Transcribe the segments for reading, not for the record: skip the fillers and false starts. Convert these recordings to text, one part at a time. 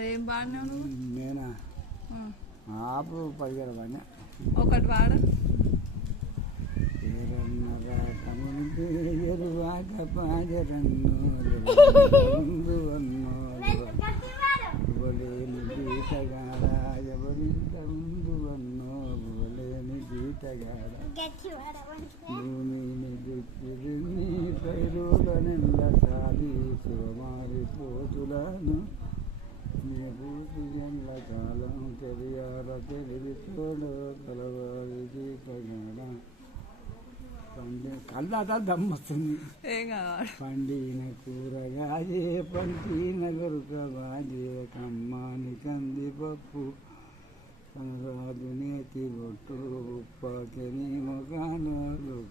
మరి ఏం పాడినావు నువ్వు? నేనా ఆపు 10 పాడినా. ఒకటి పాడు. ఎరువాక పాజరన్ను బువలేని గీతగాడ ఎవరింత ముందు వన్నో బువలేని గీతగాడ భూమిని దిక్కిరిని పైరులనెల్ల సారి శివమారి పోతులను నీ పూసు ఎల్ల కాలం తెలియాల తెలివి తోడు కలవారి గీతగాడ కళ్ళాదా దమ్మొస్తుంది. పండిన కూరగాయే పంటిన గొరుకబాజే కమ్మాని కందిపప్పు కనరాజు నేతి బొట్టు ఉప్పని ముఖాలు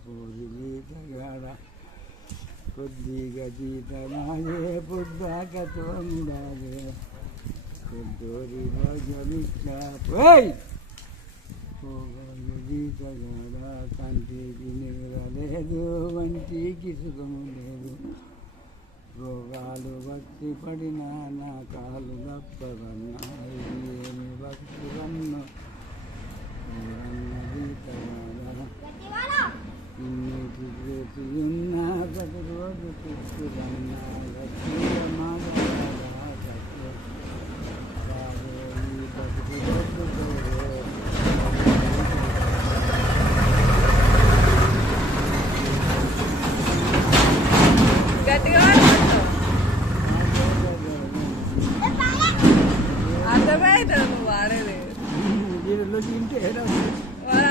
పూరి గీతగాడ కొద్దిగా జీతమాయే పొద్దాక తోముడాలే కొద్దోరి భజమిచ్చా గీతగాడ కంటికి నిగలేదు వంటికి సుఖము లేదు రోగాలు భక్తి పడిన నా కాలు తప్పవన్నాయి ఏమి భక్తి వన్నో గీతగాడ ఇన్నిటి రేపు ఉన్నా ప్రతిరోజు తీసుకున్నా అర్థమైతుంది నువ్వు వాడేది.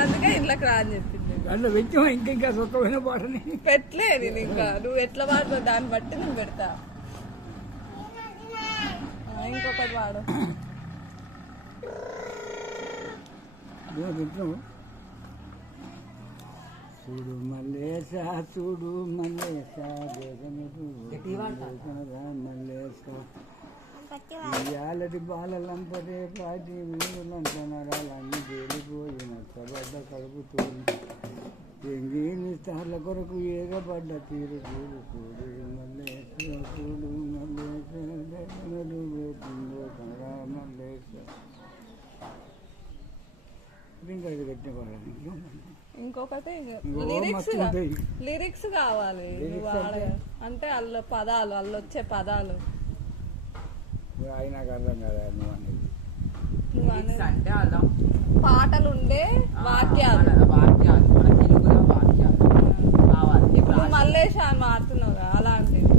అందుకే ఇంట్లోకి రాని చెప్పింది. దాంట్లో వెచ్చమా ఇంకా సొక్కమైన పాటని పెట్టలేదు నేను. ఇంకా నువ్వు ఎట్లా వాడుతావు దాన్ని బట్టి నేను పెడతా. ఇంకొకటి వాడు. చూడు మల్లేశ చూడు మల్లేశ మల్లేశ ఇయాలటి బాలలంపదే పాటి వీరులంత నరాలన్నీ తేలిపోయిన కబడ్డ కలుపుతుంది ఎంగిని స్థాల కొరకు ఏగబడ్డ తీరు చూడు చూడు మల్లేశ చూడు మల్లేశ పోతుందో కనరా మల్లేశ. ఇంకా ఇది కట్టిన పాడాలి. ఇంకొకటి లిరిక్స్ కావాలి. అంటే అల్ల పదాలు అల్లొచ్చే పదాలు నాకు అర్థం కదా పాటలు ఉండే వాక్యాలు. ఇప్పుడు మల్లేష్ అని మారుతున్నావు అలాంటివి.